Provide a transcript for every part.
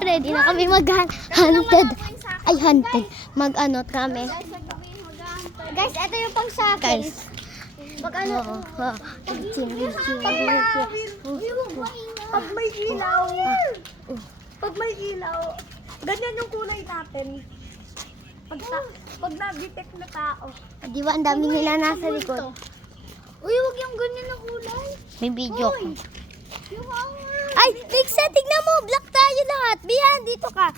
ready na kami mag-hunted. Ay, hunted. Mag-ano kami. Guys, ito yung pang sa akin. Guys. Mag-ano? Pag may ilaw, ganyan yung kulay natin. Pag nag-detect na tao. Di ba, ang dami nila nasa likod. Uy, huwag yung ganyan na kulay. May video ko. Yung hour. Ay, Nixa, tignan mo. Black tayo lahat. Bihan, dito ka.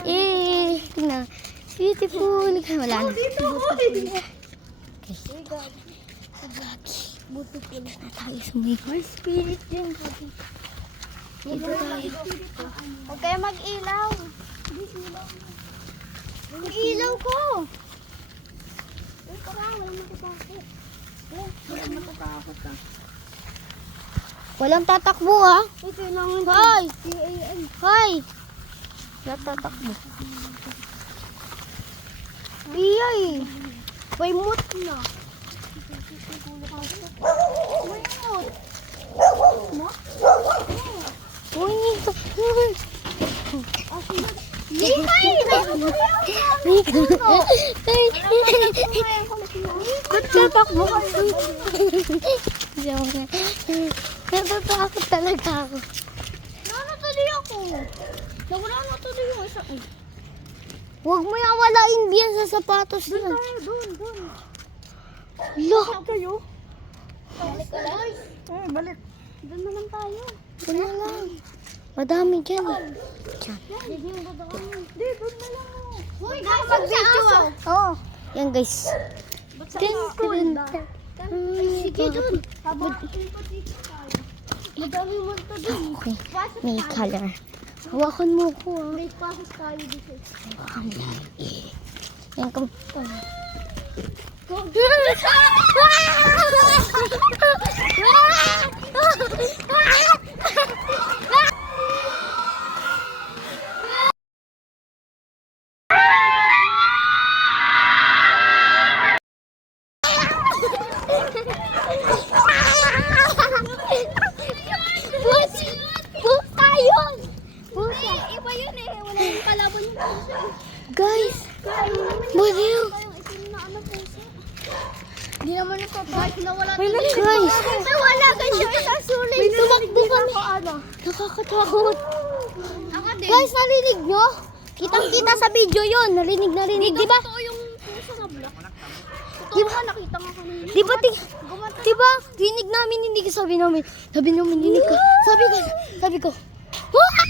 Tignan. Beautiful. Wala na. Dito, Beautiful na tayo sa may Spirit din. dito tayo. Huwag kayo mag-ilaw. Ang ilaw ko. Walang tatakbo, ha? Uy, kailangan Hoy! CAN. Hoy! Walang tatakbo. Iyay! May mood na. Uy, nito. Ba't tatakbo? Natatakot talaga ako. Nanatuloy ako. Nawala na tuloy yung isa. Huwag mo yung walain diyan sa sapatos doon yan. tayo, doon. Loh! Kayo? Balik ka lang. Balik. Doon na lang tayo. Doon na lang. Madami dyan. Dyan. Hindi, doon na lang. Uy, guys, mag-video ah. Oo. Yan guys. Sige doon. Madami mo ito doon. Okay. May color. Hawakan mo ko, ah. May pasok tayo dito. Hawakan mo lang. Yan ka. Iba yun eh. Wala yung kalaban yung puso. Guys, baliw. Hindi naman ito. Kahit nawala Guys, wala guys yung isang sulit. tumakbo kami. Nakakatakot. Ako din. Guys, narinig nyo? Kitang-kita sa video yun. Narinig, di ba? Ito yung puso sa block. Di ba? Nakita nga kanina. Di ba? Rinig namin, hindi ka sabi namin. Sabi namin, rinig ka. Sabi ko. "Ah!"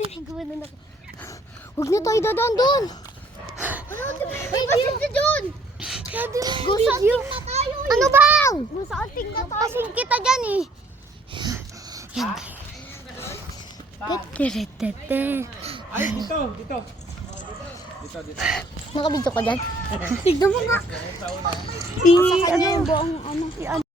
Rinig ko na ako. Huwag na tayo dadaan doon. May pasok doon. Gusto ating na tayo eh. Ano ba? Gusto ating na tayo. Pasing kita dyan eh. Yan. Tete. Ay, dito. Nakabidyo ka dyan? Tignan mo nga. Sa kanya yung buong ano.